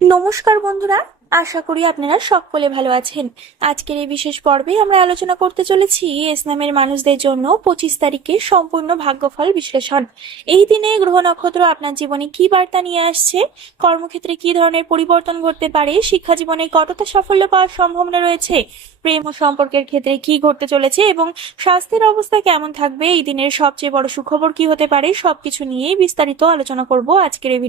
নমস্কার বন্ধুরা, আশা করি আপনারা সকলে ভালো আছেন। আজকের এই বিশেষ পর্বে আমরা আলোচনা করতে চলেছি এস নামের মানুষদের জন্য 25 তারিখে সম্পূর্ণ ভাগ্যফল বিশ্লেষণ। এই দিনে গ্রহ নক্ষত্র আপনার জীবনে কি বার্তা নিয়ে আসছে, কর্মক্ষেত্রে কি ধরনের পরিবর্তন ঘটতে পারে, শিক্ষা জীবনে কতটা সাফল্য পাওয়ার সম্ভাবনা রয়েছে, প্রেম ও সম্পর্কের ক্ষেত্রে কি ঘটতে চলেছে এবং স্বাস্থ্যের অবস্থা কেমন থাকবে, এই দিনের সবচেয়ে বড় সুখবর কি হতে পারে, সবকিছু নিয়েই বিস্তারিত আলোচনা করব আজকের এই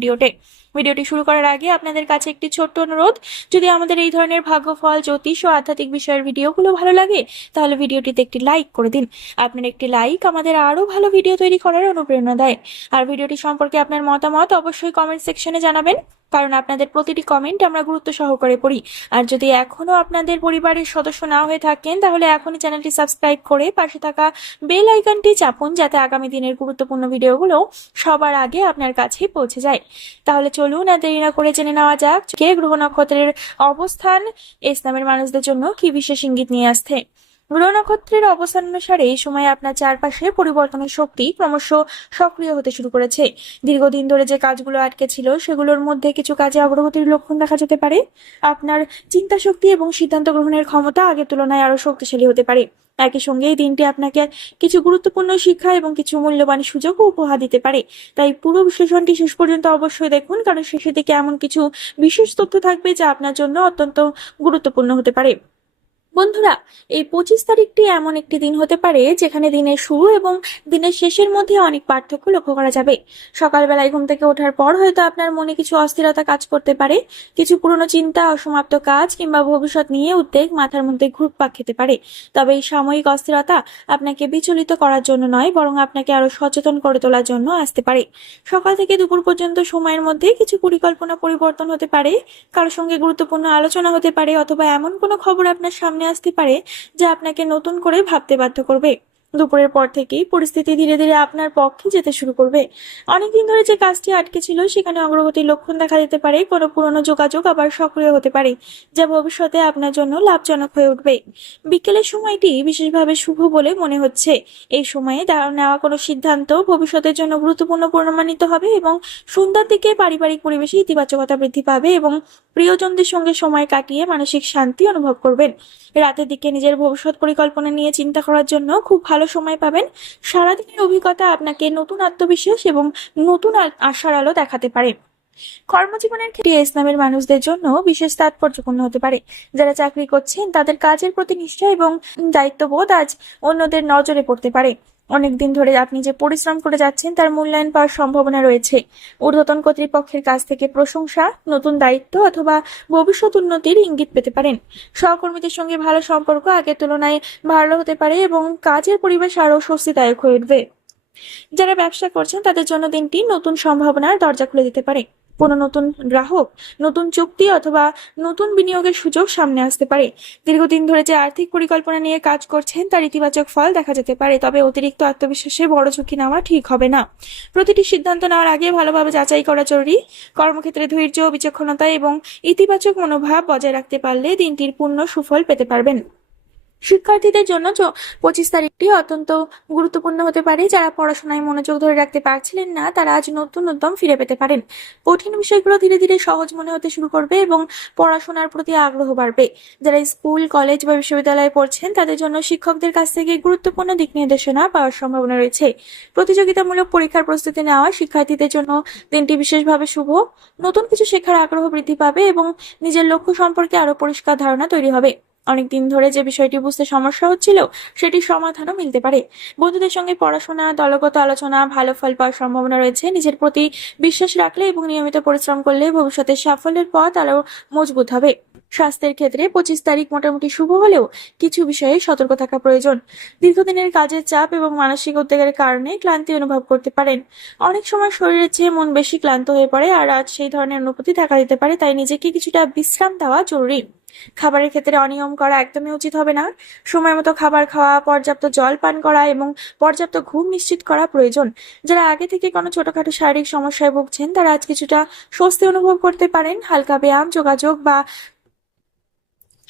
ভিডিওটি শুরু করার আগে আপনাদের কাছে একটি ছোট্ট অনুরোধ। যদি আমাদের এই ধরনের ভাগ্যফল, জ্যোতিষ ও আধ্যাত্মিক বিষয়ের ভিডিওগুলো ভালো লাগে তাহলে ভিডিওটিতে একটি লাইক করে দিন। আপনার একটি লাইক আমাদের আরো ভালো ভিডিও তৈরি করার অনুপ্রেরণা দেয়। আর ভিডিওটি সম্পর্কে আপনার মতামত অবশ্যই কমেন্ট সেকশনে জানাবেন, কারণ আপনাদের প্রতিটি কমেন্ট আমরা গুরুত্ব সহকারে পড়ি। আর যদি এখনো আপনাদের পরিবারের সদস্য না হয়ে থাকেন তাহলে এখনই চ্যানেলটি সাবস্ক্রাইব করে পাশে থাকা বেল আইকনটি চাপুন, যাতে আগামী দিনের গুরুত্বপূর্ণ ভিডিওগুলো সবার আগে আপনার কাছে পৌঁছে যায়। তাহলে চলুন আর দেরি না করে জেনে নেওয়া যাক কে গ্রহ নক্ষত্রের অবস্থান এস নামের মানুষদের জন্য কি বিশেষ ইঙ্গিত নিয়ে আসছে। গ্রহ নক্ষত্রের অবস্থান অনুসারে এই সময় আপনার চারপাশে পরিবর্তনের শক্তি ক্রমশ সক্রিয় হতে শুরু করেছে। দীর্ঘদিন ধরে যে কাজগুলো আটকে ছিল সেগুলোর মধ্যে কিছু কাজে অগ্রগতির লক্ষণ দেখা যেতে পারে। আপনার চিন্তা শক্তি এবং সিদ্ধান্ত গ্রহণের ক্ষমতা আগের তুলনায় আরো শক্তিশালী হতে পারে। একই সঙ্গে এই দিনটি আপনাকে কিছু গুরুত্বপূর্ণ শিক্ষা এবং কিছু মূল্যবান সুযোগও উপহার দিতে পারে। তাই পুরো বিশ্লেষণটি শেষ পর্যন্ত অবশ্যই দেখুন, কারণ শেষের দিকে এমন কিছু বিশেষ তথ্য থাকবে যা আপনার জন্য অত্যন্ত গুরুত্বপূর্ণ হতে পারে। বন্ধুরা, এই 25 তারিখটি এমন একটি দিন হতে পারে যেখানে দিনের শুরু এবং দিনের শেষের মধ্যে অনেক পার্থক্য লক্ষ্য করা যাবে। সকালবেলায় ঘুম থেকে ওঠার পর হয়তো আপনার মনে কিছু অস্থিরতা কাজ করতে পারে। কিছু পুরনো চিন্তা, অসমাপ্ত কাজ কিংবা ভবিষ্যৎ নিয়ে উদ্বেগ মাথার মধ্যে ঘুরপাক খেতে পারে। তবে এই সাময়িক অস্থিরতা আপনাকে বিচলিত করার জন্য নয়, বরং আপনাকে আরো সচেতন করে তোলার জন্য আসতে পারে। সকাল থেকে দুপুর পর্যন্ত সময়ের মধ্যে কিছু পরিকল্পনা পরিবর্তন হতে পারে, কারোর সঙ্গে গুরুত্বপূর্ণ আলোচনা হতে পারে, অথবা এমন কোনো খবর আপনার সামনে আসতে পারে যা আপনাকে নতুন করে ভাবতে বাধ্য করবে। দুপুরের পর থেকেই পরিস্থিতি ধীরে ধীরে আপনার পক্ষে যেতে শুরু করবে। অনেকদিন ধরে যে কাজটি আটকে ছিল সেখানে অগ্রগতির লক্ষণ দেখা দিতে পারে। কোনো পুরনো যোগাযোগ আবার সক্রিয় হতে পারে, যা ভবিষ্যতে আপনার জন্য লাভজনক হয়ে উঠবে। বিকেলের সময়টি বিশেষভাবে শুভ বলে মনে হচ্ছে। এই সময়ে নেওয়া কোনো সিদ্ধান্ত ভবিষ্যতের জন্য গুরুত্বপূর্ণ প্রমাণিত হবে এবং সন্ধ্যার দিকে পারিবারিক পরিবেশে ইতিবাচকতা বৃদ্ধি পাবে এবং প্রিয়জনদের সঙ্গে সময় কাটিয়ে মানসিক শান্তি অনুভব করবেন। রাতের দিকে নিজের ভবিষ্যৎ পরিকল্পনা নিয়ে চিন্তা করার জন্য খুব ভালো সময় পাবেন। সারাদিনের অভিজ্ঞতা আপনাকে নতুন আত্মবিশ্বাস এবং নতুন আশার আলো দেখাতে পারে। কর্মজীবনের ক্ষেত্রে এস নামের মানুষদের জন্য বিশেষ তাৎপর্যপূর্ণ হতে পারে। যারা চাকরি করছেন তাদের কাজের প্রতি নিষ্ঠা এবং দায়িত্ববোধ আজ অন্যদের নজরে পড়তে পারে। অনেকদিন ধরে আপনি যে পরিশ্রম করে যাচ্ছেন তার মূল্যায়ন পাওয়ার সম্ভাবনা রয়েছে। ঊর্ধ্বতন কর্তৃপক্ষের কাছ থেকে প্রশংসা, নতুন দায়িত্ব অথবা ভবিষ্যৎ উন্নতির ইঙ্গিত পেতে পারেন। সহকর্মীদের সঙ্গে ভালো সম্পর্ক আগের তুলনায় ভালো হতে পারে এবং কাজের পরিবেশ আরো স্বস্তিদায়ক হয়ে উঠবে। যারা ব্যবসা করছেন তাদের জন্য দিনটি নতুন সম্ভাবনার দরজা খুলে দিতে পারে। কোনো নতুন গ্রাহক, নতুন চুক্তি অথবা নতুন বিনিয়োগের সুযোগ সামনে আসতে পারে। দীর্ঘদিন ধরে যে আর্থিক পরিকল্পনা নিয়ে কাজ করছেন তার ইতিবাচক ফল দেখা যেতে পারে, তবে অতিরিক্ত আত্মবিশ্বাসে বড় ঝুঁকি নেওয়া ঠিক হবে না। প্রতিটি সিদ্ধান্ত নেওয়ার আগে ভালোভাবে যাচাই করা জরুরি। কর্মক্ষেত্রে ধৈর্য, বিচক্ষণতা এবং ইতিবাচক মনোভাব বজায় রাখতে পারলে দিনটির পূর্ণ সুফল পেতে পারবেন। শিক্ষার্থীদের জন্য 25 তারিখটি অত্যন্ত গুরুত্বপূর্ণ হতে পারে। যারা পড়াশোনায় মনোযোগ ধরে রাখতে পারছিলেন না তারা আজ নতুন উদ্যম ফিরে পেতে পারেন। কঠিন বিষয়গুলো ধীরে ধীরে সহজ মনে হতে শুরু করবে এবং পড়াশোনার প্রতি আগ্রহ বাড়বে। যারা স্কুল, কলেজ বা বিশ্ববিদ্যালয়ে পড়ছেন তাদের জন্য শিক্ষকদের কাছ থেকে গুরুত্বপূর্ণ দিক নির্দেশনা পাওয়ার সম্ভাবনা রয়েছে। প্রতিযোগিতামূলক পরীক্ষার প্রস্তুতি নেওয়া শিক্ষার্থীদের জন্য দিনটি বিশেষভাবে শুভ। নতুন কিছু শেখার আগ্রহ বৃদ্ধি পাবে এবং নিজের লক্ষ্য সম্পর্কে আরো পরিষ্কার ধারণা তৈরি হবে। অনেকদিন ধরে যে বিষয়টি বুঝতে সমস্যা হচ্ছিল সেটির সমাধানও মিলতে পারে। বন্ধুদের সঙ্গে পড়াশোনা, দলগত আলোচনা ভালো ফল পাওয়ার সম্ভাবনা রয়েছে। নিজের প্রতি বিশ্বাস রাখলে এবং নিয়মিত পরিশ্রম করলে ভবিষ্যতের সাফল্যের পথ আরো মজবুত হবে। স্বাস্থ্যের ক্ষেত্রে 25 তারিখ মোটামুটি শুভ হলেও কিছু বিষয়ে সতর্ক থাকা প্রয়োজন। দীর্ঘদিনের কাজের চাপ এবং মানসিক উদ্বেগের কারণে ক্লান্তি অনুভব করতে পারেন। অনেক সময় শরীরের চেয়ে মন বেশি ক্লান্ত হয়ে পড়ে, আর আজ সেই ধরনের অনুভূতি দেখা দিতে পারে। তাই নিজেকে কিছুটা বিশ্রাম দেওয়া জরুরি। খাবারের ক্ষেত্রে অনিয়ম করা একদমই উচিত হবে না। সময় মতো খাবার খাওয়া, পর্যাপ্ত জল পান করা এবং পর্যাপ্ত ঘুম নিশ্চিত করা প্রয়োজন। যারা আগে থেকে কোনো ছোটখাটো শারীরিক সমস্যায় ভুগছেন তারা আজ কিছুটা স্বস্তি অনুভব করতে পারেন।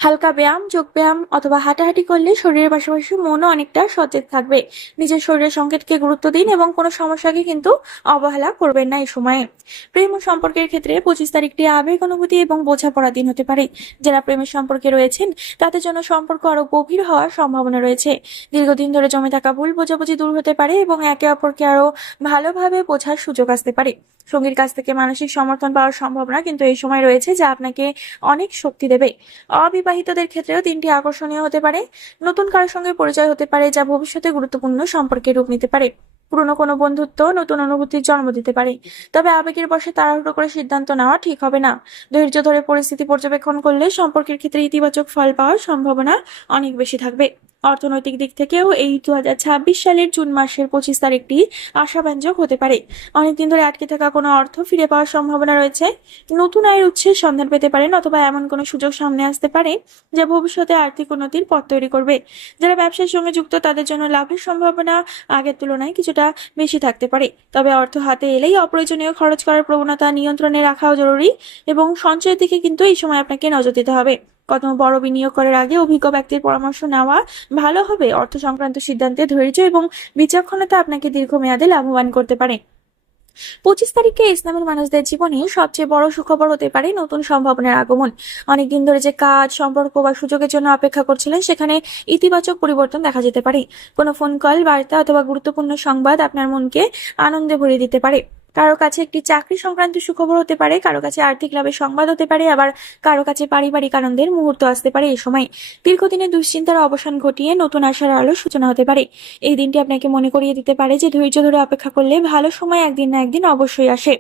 হালকা ব্যায়াম, যোগ ব্যায়াম অথবা হাঁটাহাঁটি করলে শরীরের পাশাপাশি মনও অনেকটা সতেজ থাকবে। নিজের শরীরের সংকেতকে গুরুত্ব দিন এবং কোনো সমস্যাকে কিন্তু অবহেলা করবেন না এই সময়ে। প্রেম ও সম্পর্কের ক্ষেত্রে 25 তারিখটি আবেগ, অনুভূতি এবং বোঝাপড়ার দিন হতে পারে। যারা প্রেমের সম্পর্কে রয়েছেন তাদের জন্য সম্পর্ক আরো গভীর হওয়ার সম্ভাবনা রয়েছে। দীর্ঘদিন ধরে জমে থাকা ভুল বোঝাবুঝি দূর হতে পারে এবং একে অপরকে আরো ভালোভাবে বোঝার সুযোগ আসতে পারে। সঙ্গীর কাছ থেকে মানসিক সমর্থন পাওয়ার সম্ভাবনা কিন্তু এই সময় রয়েছে, যা আপনাকে অনেক শক্তি দেবে। অবিবাহিতদের ক্ষেত্রেও দিনটি আকর্ষণীয় হতে পারে। নতুন কারোর সঙ্গে পরিচয় হতে পারে, যা ভবিষ্যতে গুরুত্বপূর্ণ সম্পর্কের রূপ নিতে পারে। পুরনো কোনো বন্ধুত্ব নতুন অনুভূতির জন্ম দিতে পারে, তবে আবেগের বশে তাড়াহুড়ো করে সিদ্ধান্ত নেওয়া ঠিক হবে না। ধৈর্য ধরে পরিস্থিতি পর্যবেক্ষণ করলে সম্পর্কের ক্ষেত্রে ইতিবাচক ফল পাওয়ার সম্ভাবনা অনেক বেশি থাকবে। অর্থনৈতিক দিক থেকেও এই 2026 সালের জুন মাসের 25 তারিখটি আশাব্যঞ্জক হতে পারে। অনেকদিন ধরে আটকে থাকা কোনো অর্থ ফিরে পাওয়ার সম্ভাবনা রয়েছে। নতুন আয়ের উৎসের সন্ধান পেতে পারেন অথবা এমন কোনো সুযোগ সামনে আসতে পারে যা ভবিষ্যতে আর্থিক উন্নতির পথ তৈরি করবে। যারা ব্যবসার সঙ্গে যুক্ত তাদের জন্য লাভের সম্ভাবনা আগের তুলনায় কিছুটা বেশি থাকতে পারে, তবে অর্থ হাতে এলেই অপ্রয়োজনীয় খরচ করার প্রবণতা নিয়ন্ত্রণে রাখাও জরুরি এবং সঞ্চয়ের দিকে কিন্তু এই সময় আপনাকে নজর দিতে হবে। কত বড় বিনিয়োগ করার আগে অভিজ্ঞ ব্যক্তির পরামর্শ নেওয়া ভালো হবে। অর্থ সংক্রান্ত সিদ্ধান্তে ধৈর্য এবং বিচক্ষণতা আপনাকে দীর্ঘমেয়াদে লাভবান করতে পারে। 25 তারিখে ইসলামের মানুষদের জীবনে সবচেয়ে বড় সুখবর হতে পারে নতুন সম্ভাবনার আগমন। অনেকদিন ধরে যে কাজ, সম্পর্ক বা সুযোগের জন্য অপেক্ষা করছিলেন সেখানে ইতিবাচক পরিবর্তন দেখা যেতে পারে। কোনো ফোন কল, বার্তা অথবা গুরুত্বপূর্ণ সংবাদ আপনার মনকে আনন্দে ভরিয়ে দিতে পারে। কারো কাছে একটি চাকরি সংক্রান্ত সুখবর হতে পারে, কারো কাছে আর্থিক লাভের সংবাদ হতে পারে, আবার কারো কাছে পারিবারিক আনন্দের মুহূর্ত আসতে পারে। এই সময় দীর্ঘদিনের দুশ্চিন্তার অবসান ঘটিয়ে নতুন আশার আলো সূচনা হতে পারে। এই দিনটি আপনাকে মনে করিয়ে দিতে পারে যে ধৈর্য ধরে অপেক্ষা করলে ভালো সময় একদিন না একদিন অবশ্যই আসে।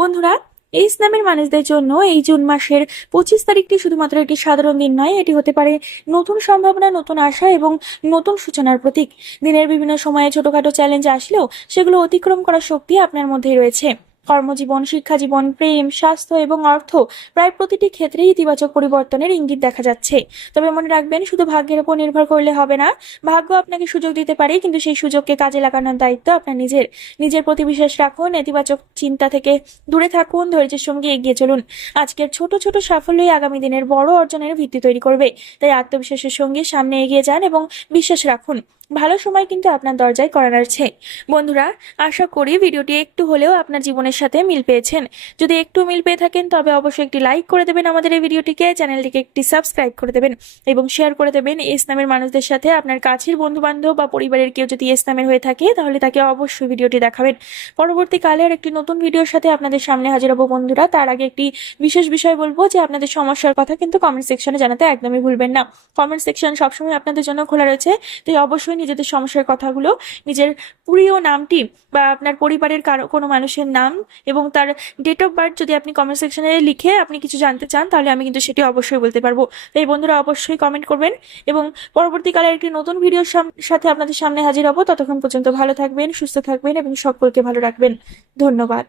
বন্ধুরা, এই ইসলামের মানুষদের জন্য এই জুন মাসের 25 তারিখটি শুধুমাত্র একটি সাধারণ দিন নয়, এটি হতে পারে নতুন সম্ভাবনা, নতুন আশা এবং নতুন সূচনার প্রতীক। দিনের বিভিন্ন সময়ে ছোটখাটো চ্যালেঞ্জ আসলেও সেগুলো অতিক্রম করার শক্তি আপনার মধ্যেই রয়েছে। কর্মজীবন, শিক্ষাজীবন, প্রেম, স্বাস্থ্য এবং অর্থ প্রায় প্রতিটি ক্ষেত্রেই ইতিবাচক পরিবর্তনের ইঙ্গিত দেখা যাচ্ছে। তবে মনে রাখবেন, শুধু ভাগ্যের উপর নির্ভর করলে হবে না। ভাগ্য আপনাকে সুযোগ দিতে পারে, কিন্তু সেই সুযোগকে কাজে লাগানোর দায়িত্ব আপনার নিজের। নিজের প্রতি বিশ্বাস রাখুন, নেতিবাচক চিন্তা থেকে দূরে থাকুন, ধৈর্যের সঙ্গে এগিয়ে চলুন। আজকের ছোট ছোট সাফল্যই আগামী দিনের বড় অর্জনের ভিত্তি তৈরি করবে। তাই আত্মবিশ্বাসের সঙ্গে সামনে এগিয়ে যান এবং বিশ্বাস রাখুন, ভালো সময় কিন্তু আপনার দরজায় কড়া নাড়ছে। বন্ধুরা, আশা করি ভিডিওটি একটু হলেও আপনার জীবনের সাথে মিল পেয়েছেন। যদি একটু মিল পেয়ে থাকেন তবে অবশ্যই একটি লাইক করে দেবেন আমাদের এই ভিডিওটিকে, চ্যানেলটিকে একটি সাবস্ক্রাইব করে দেবেন এবং শেয়ার করে দেবেন ইসলামের মানুষদের সাথে। আপনার কাছের বন্ধু বান্ধব বা পরিবারের কেউ যদি ইসলামের হয়ে থাকে তাহলে তাকে অবশ্যই ভিডিওটি দেখাবেন। পরবর্তীকালে আর একটি নতুন ভিডিওর সাথে আপনাদের সামনে হাজির হব। বন্ধুরা, তার আগে একটি বিশেষ বিষয় বলবো যে আপনাদের সমস্যার কথা কিন্তু কমেন্ট সেকশনে জানাতে একদমই ভুলবেন না। কমেন্ট সেকশন সবসময় আপনাদের জন্য খোলা রয়েছে, তাই অবশ্যই নিজেদের সমস্যার কথাগুলো, নিজের প্রিয় নামটি বা আপনার পরিবারের কোনো মানুষের নাম এবং তার ডেট অফ বার্থ যদি আপনি কমেন্ট সেকশনে লিখে আপনি কিছু জানতে চান তাহলে আমি কিন্তু সেটি অবশ্যই বলতে পারবো। তাই বন্ধুরা, অবশ্যই কমেন্ট করবেন এবং পরবর্তীকালে একটি নতুন ভিডিওর সাথে আপনাদের সামনে হাজির হব। ততক্ষণ পর্যন্ত ভালো থাকবেন, সুস্থ থাকবেন এবং সকলকে ভালো রাখবেন। ধন্যবাদ।